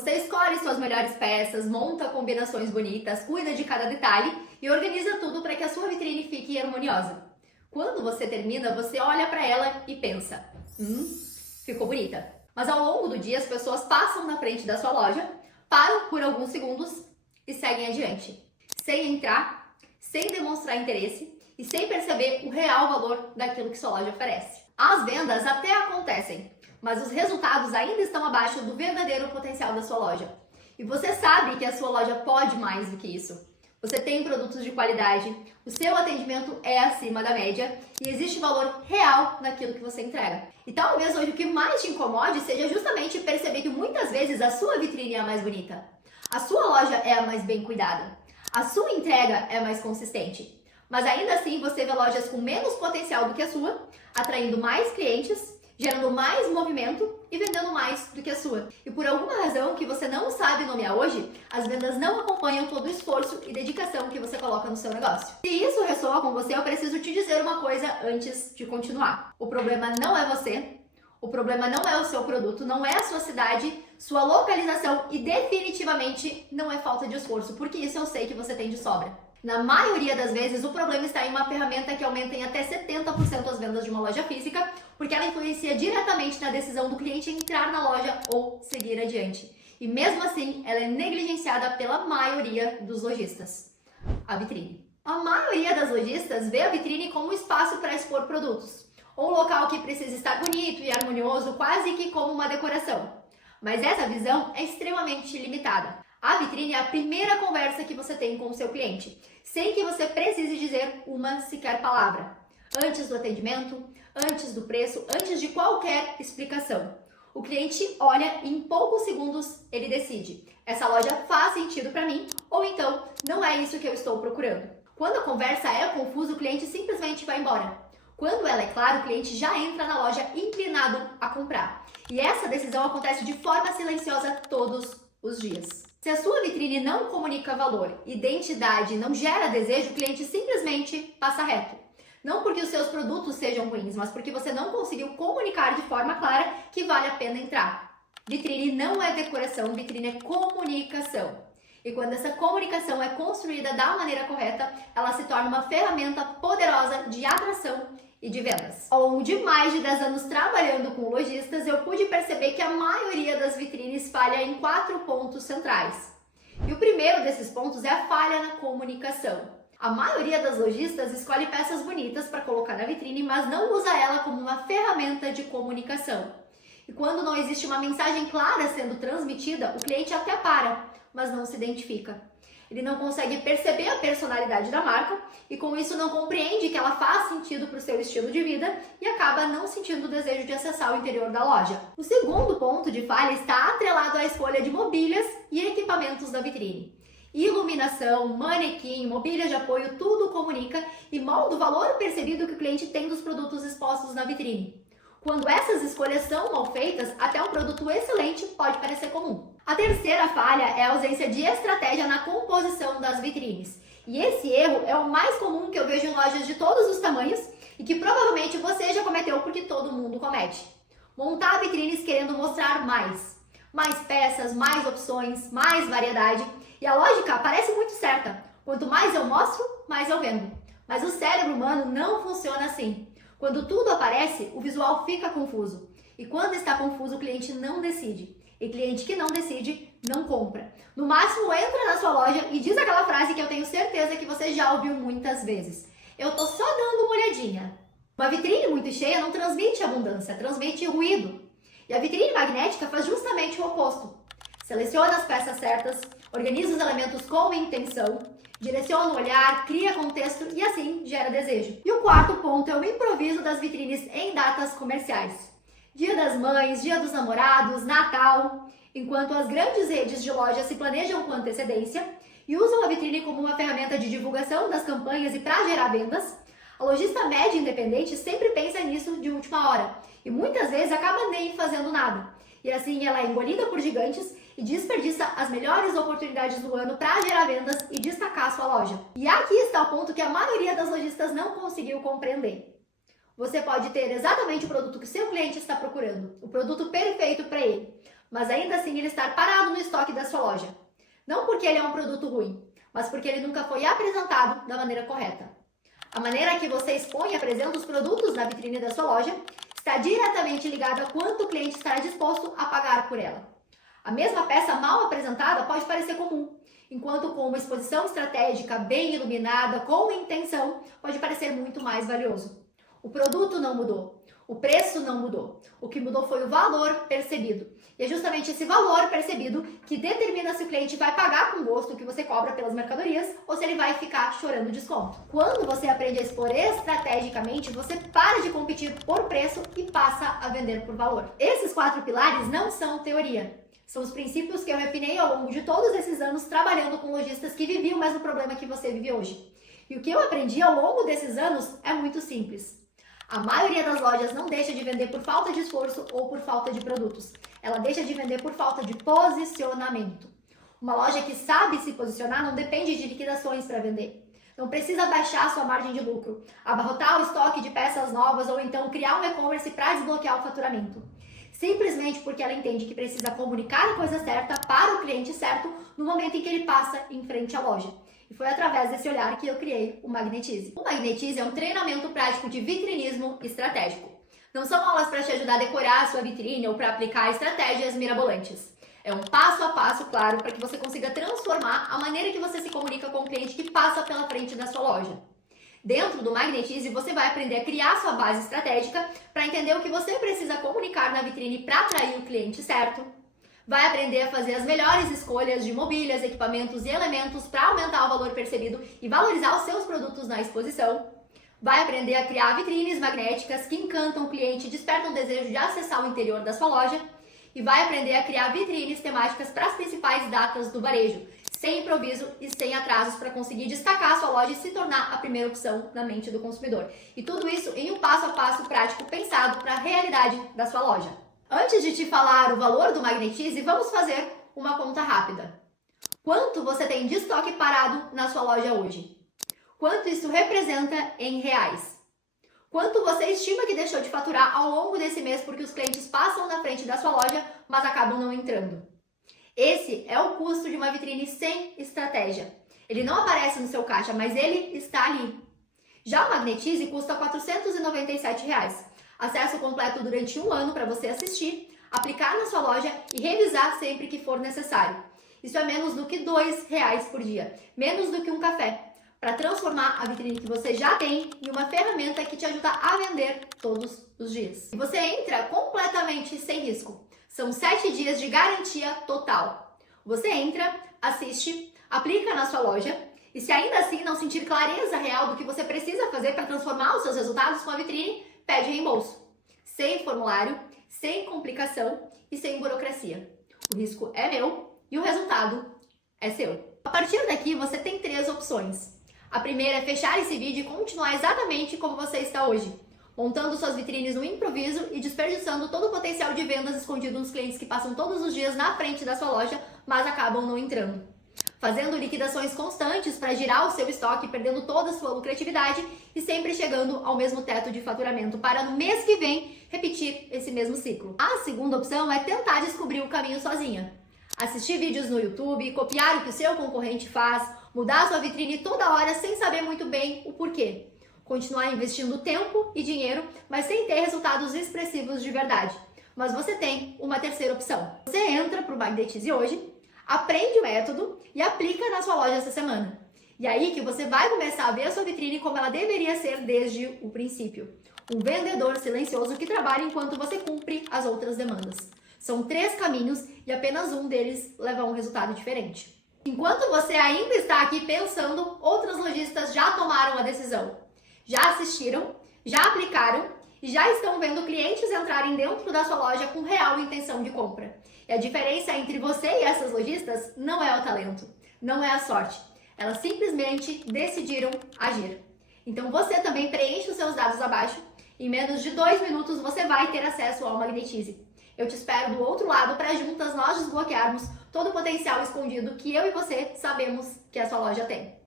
Você escolhe suas melhores peças, monta combinações bonitas, cuida de cada detalhe e organiza tudo para que a sua vitrine fique harmoniosa. Quando você termina, você olha para ela e pensa: ficou bonita. Mas ao longo do dia, as pessoas passam na frente da sua loja, param por alguns segundos e seguem adiante, sem entrar, sem demonstrar interesse e sem perceber o real valor daquilo que sua loja oferece. As vendas até acontecem, mas os resultados ainda estão abaixo do verdadeiro potencial da sua loja. E você sabe que a sua loja pode mais do que isso. Você tem produtos de qualidade, o seu atendimento é acima da média e existe valor real naquilo que você entrega. E talvez hoje o que mais te incomode seja justamente perceber que muitas vezes a sua vitrine é a mais bonita, a sua loja é a mais bem cuidada, a sua entrega é mais consistente. Mas ainda assim você vê lojas com menos potencial do que a sua, atraindo mais clientes, gerando mais movimento e vendendo mais do que a sua. E por alguma razão que você não sabe nomear hoje, as vendas não acompanham todo o esforço e dedicação que você coloca no seu negócio. Se isso ressoa com você, eu preciso te dizer uma coisa antes de continuar. O problema não é você, o problema não é o seu produto, não é a sua cidade, sua localização e definitivamente não é falta de esforço, porque isso eu sei que você tem de sobra. Na maioria das vezes, o problema está em uma ferramenta que aumenta em até 70% as vendas de uma loja física, porque ela influencia diretamente na decisão do cliente entrar na loja ou seguir adiante. E mesmo assim, ela é negligenciada pela maioria dos lojistas. A vitrine. A maioria das lojistas vê a vitrine como um espaço para expor produtos, ou um local que precisa estar bonito e harmonioso, quase que como uma decoração. Mas essa visão é extremamente limitada. A vitrine é a primeira conversa que você tem com o seu cliente, sem que você precise dizer uma sequer palavra. Antes do atendimento, antes do preço, antes de qualquer explicação. O cliente olha e em poucos segundos ele decide: essa loja faz sentido para mim ou então não é isso que eu estou procurando. Quando a conversa é confusa, o cliente simplesmente vai embora. Quando ela é clara, o cliente já entra na loja inclinado a comprar. E essa decisão acontece de forma silenciosa todos os dias. Se a sua vitrine não comunica valor, identidade, não gera desejo, o cliente simplesmente passa reto. Não porque os seus produtos sejam ruins, mas porque você não conseguiu comunicar de forma clara que vale a pena entrar. Vitrine não é decoração, vitrine é comunicação. E quando essa comunicação é construída da maneira correta, ela se torna uma ferramenta poderosa de atração e de vendas. Ao longo de mais de 10 anos trabalhando com lojistas, eu pude perceber que a maioria das vitrines falha em 4 pontos centrais. E o primeiro desses pontos é a falha na comunicação. A maioria das lojistas escolhe peças bonitas para colocar na vitrine, mas não usa ela como uma ferramenta de comunicação. E quando não existe uma mensagem clara sendo transmitida, o cliente até para, mas não se identifica. Ele não consegue perceber a personalidade da marca e com isso não compreende que ela faz sentido para o seu estilo de vida e acaba não sentindo o desejo de acessar o interior da loja. O segundo ponto de falha está atrelado à escolha de mobílias e equipamentos da vitrine. Iluminação, manequim, mobília de apoio, tudo comunica e molda o valor percebido que o cliente tem dos produtos expostos na vitrine. Quando essas escolhas são mal feitas, até um produto excelente pode parecer comum. A terceira falha é a ausência de estratégia na composição das vitrines. E esse erro é o mais comum que eu vejo em lojas de todos os tamanhos e que provavelmente você já cometeu porque todo mundo comete. Montar vitrines querendo mostrar mais. Mais peças, mais opções, mais variedade. E a lógica parece muito certa. Quanto mais eu mostro, mais eu vendo. Mas o cérebro humano não funciona assim. Quando tudo aparece, o visual fica confuso. E quando está confuso, o cliente não decide. E cliente que não decide, não compra. No máximo, entra na sua loja e diz aquela frase que eu tenho certeza que você já ouviu muitas vezes: eu tô só dando uma olhadinha. Uma vitrine muito cheia não transmite abundância, transmite ruído. E a vitrine magnética faz justamente o oposto. Seleciona as peças certas, organiza os elementos com intenção, direciona o olhar, cria contexto e assim gera desejo. E o quarto ponto é o improviso das vitrines em datas comerciais. Dia das Mães, Dia dos Namorados, Natal. Enquanto as grandes redes de lojas se planejam com antecedência e usam a vitrine como uma ferramenta de divulgação das campanhas e para gerar vendas, a lojista média independente sempre pensa nisso de última hora e muitas vezes acaba nem fazendo nada. E assim ela é engolida por gigantes e desperdiça as melhores oportunidades do ano para gerar vendas e destacar a sua loja. E aqui está o ponto que a maioria das lojistas não conseguiu compreender. Você pode ter exatamente o produto que seu cliente está procurando, o produto perfeito para ele. mas ainda assim ele estar parado no estoque da sua loja. Não porque ele é um produto ruim, mas porque ele nunca foi apresentado da maneira correta. A maneira que você expõe e apresenta os produtos na vitrine da sua loja está diretamente ligada a quanto o cliente estará disposto a pagar por ela. A mesma peça mal apresentada pode parecer comum, enquanto com uma exposição estratégica bem iluminada, com intenção, pode parecer muito mais valioso. O produto não mudou, o preço não mudou, o que mudou foi o valor percebido. E é justamente esse valor percebido que determina se o cliente vai pagar com gosto o que você cobra pelas mercadorias ou se ele vai ficar chorando desconto. Quando você aprende a expor estrategicamente, você para de competir por preço e passa a vender por valor. Esses 4 pilares não são teoria. São os princípios que eu refinei ao longo de todos esses anos trabalhando com lojistas que viviam o mesmo problema que você vive hoje. E o que eu aprendi ao longo desses anos é muito simples. A maioria das lojas não deixa de vender por falta de esforço ou por falta de produtos. Ela deixa de vender por falta de posicionamento. Uma loja que sabe se posicionar não depende de liquidações para vender. Não precisa baixar sua margem de lucro, abarrotar o estoque de peças novas ou então criar um e-commerce para desbloquear o faturamento. Simplesmente porque ela entende que precisa comunicar a coisa certa para o cliente certo no momento em que ele passa em frente à loja. E foi através desse olhar que eu criei o Magnetize. O Magnetize é um treinamento prático de vitrinismo estratégico. Não são aulas para te ajudar a decorar a sua vitrine ou para aplicar estratégias mirabolantes. É um passo a passo, claro, para que você consiga transformar a maneira que você se comunica com o cliente que passa pela frente da sua loja. Dentro do Magnetize, você vai aprender a criar sua base estratégica para entender o que você precisa comunicar na vitrine para atrair o cliente certo. Vai aprender a fazer as melhores escolhas de mobílias, equipamentos e elementos para aumentar o valor percebido e valorizar os seus produtos na exposição. Vai aprender a criar vitrines magnéticas que encantam o cliente e despertam o desejo de acessar o interior da sua loja. E vai aprender a criar vitrines temáticas para as principais datas do varejo, sem improviso e sem atrasos para conseguir destacar a sua loja e se tornar a primeira opção na mente do consumidor. E tudo isso em um passo a passo prático pensado para a realidade da sua loja. Antes de te falar o valor do Magnetize, vamos fazer uma conta rápida. Quanto você tem de estoque parado na sua loja hoje? Quanto isso representa em reais? Quanto você estima que deixou de faturar ao longo desse mês porque os clientes passam na frente da sua loja, mas acabam não entrando? Esse é o custo de uma vitrine sem estratégia. Ele não aparece no seu caixa, mas ele está ali. Já o Magnetize custa R$ 497. Acesso completo durante um ano para você assistir, aplicar na sua loja e revisar sempre que for necessário. Isso é menos do que R$ 2 por dia, menos do que um café, para transformar a vitrine que você já tem em uma ferramenta que te ajuda a vender todos os dias. E você entra completamente sem risco. São 7 dias de garantia total. Você entra, assiste, aplica na sua loja e se ainda assim não sentir clareza real do que você precisa fazer para transformar os seus resultados com a vitrine, pede reembolso. Sem formulário, sem complicação e sem burocracia. O risco é meu e o resultado é seu. A partir daqui você tem 3 opções. A primeira é fechar esse vídeo e continuar exatamente como você está hoje, montando suas vitrines no improviso e desperdiçando todo o potencial de vendas escondido nos clientes que passam todos os dias na frente da sua loja, mas acabam não entrando. Fazendo liquidações constantes para girar o seu estoque, perdendo toda a sua lucratividade e sempre chegando ao mesmo teto de faturamento para no mês que vem repetir esse mesmo ciclo. A segunda opção é tentar descobrir o caminho sozinha. Assistir vídeos no YouTube, copiar o que o seu concorrente faz, mudar a sua vitrine toda hora sem saber muito bem o porquê. Continuar investindo tempo e dinheiro, mas sem ter resultados expressivos de verdade. Mas você tem uma terceira opção. Você entra para o Magnetize hoje, aprende o método e aplica na sua loja essa semana. E aí que você vai começar a ver a sua vitrine como ela deveria ser desde o princípio. Um vendedor silencioso que trabalha enquanto você cumpre as outras demandas. São 3 caminhos e apenas um deles leva a um resultado diferente. Enquanto você ainda está aqui pensando, outros lojistas já tomaram a decisão. Já assistiram, já aplicaram e já estão vendo clientes entrarem dentro da sua loja com real intenção de compra. E a diferença entre você e essas lojistas não é o talento, não é a sorte. Elas simplesmente decidiram agir. Então você também preenche os seus dados abaixo. Em menos de 2 minutos você vai ter acesso ao Magnetize. Eu te espero do outro lado para juntas nós desbloquearmos todo o potencial escondido que eu e você sabemos que a sua loja tem.